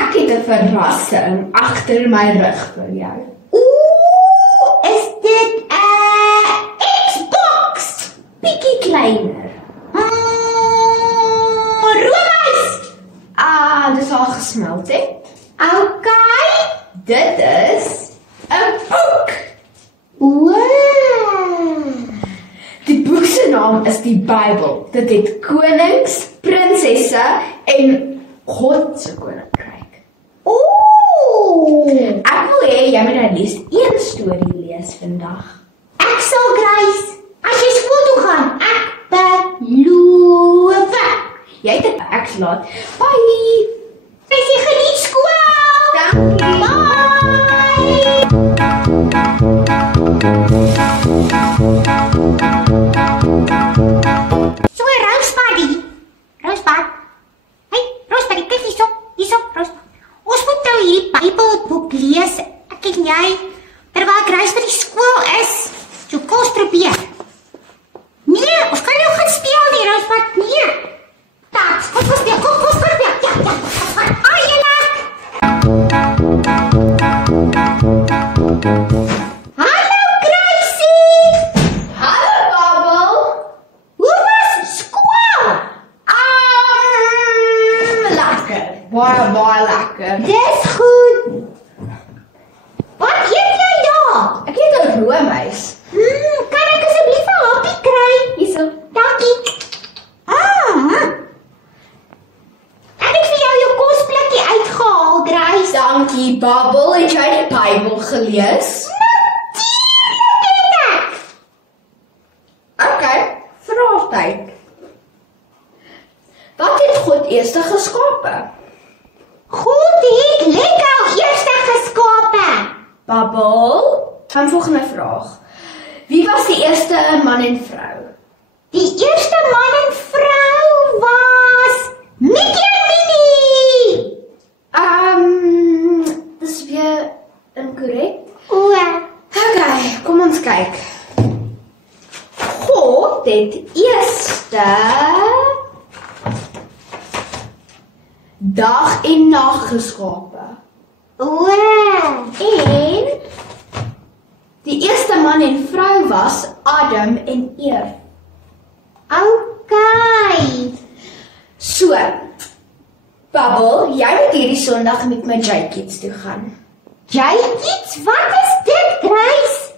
Ek het 'n verrassing agter my rug vir jou. Is dit 'n Xbox? Bietjie kleiner. Roomys. Dis al gesmelt, hè? Okay. Dit is 'n boek. Wow. Die boek se naam is die Bybel. Dit het konings, prinsesse en God se koninkryk. Ek wil hê jy moet nou lees een storie lees vandag. Ek sal, Grace. As jy skool toe gaan, ek beloof. Jy het ek laat. Bye. Sy geniet skool. Dankie. Bye. So, Rosebud. Hey, Rosebud, kyk hierso, Rosebud. Ons moet nou hierdie Bybelboek lees, ek en jy, terwyl Grace by die skool is. So, kom ons probeer. Nee, ons kan nou gaan speel nie, Rosebud, nee. Taks, kom ons speel, kom speel. Ja. Hallo, Gracie. Hallo Bubble. Hoe was skool? Lekker. Baie lekker. Dis goed. Wat eet jy daar? Ek het 'n roomys. Kan ek asseblief 'n happie kry? Hierso. Dankie. Ek het vir jou kosblikkie uitgehaal, Grace. Dankie Bubble. Het jy die Bybel gelees? Natuurlik het ek. Okay, vraagtyd. Wat het God eers geskape? God het Lego eers geskape. Bubble. Gaan volgende vraag. Wie was die eerste man en vrou? Die eerste man en vrou was Mickey en Minnie. Dis weer inkorrek. Okay, Kom ons kyk. God het eerste dag en nag geskape. En die eerste man en vrou was Adam en Eve. Okay. So, Bubble, jy moet hierdie Sondag met my J-Kids toe gaan. J-Kids, wat is dit, Grace?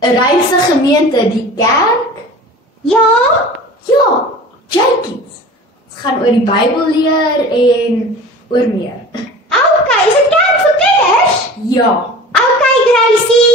'n Rymse gemeente, die kerk. Ja? Ja, J-Kids. Ons gaan oor die Bybel leer en oor meer. Okay, is dit kerk vir kinders? Ja. Okay, Gracie.